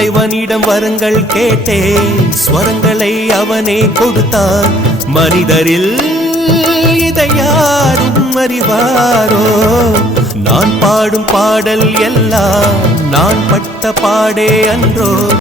இறைவனிடம் வரங்கள் கேட்டேன், ஸ்வரங்களை அவனே கொடுத்தான். மனிதரில் இதை யாரும் அறிவாரோ? நான் பாடும் பாடல் எல்லாம் நான் பட்ட பாடே அன்றோ?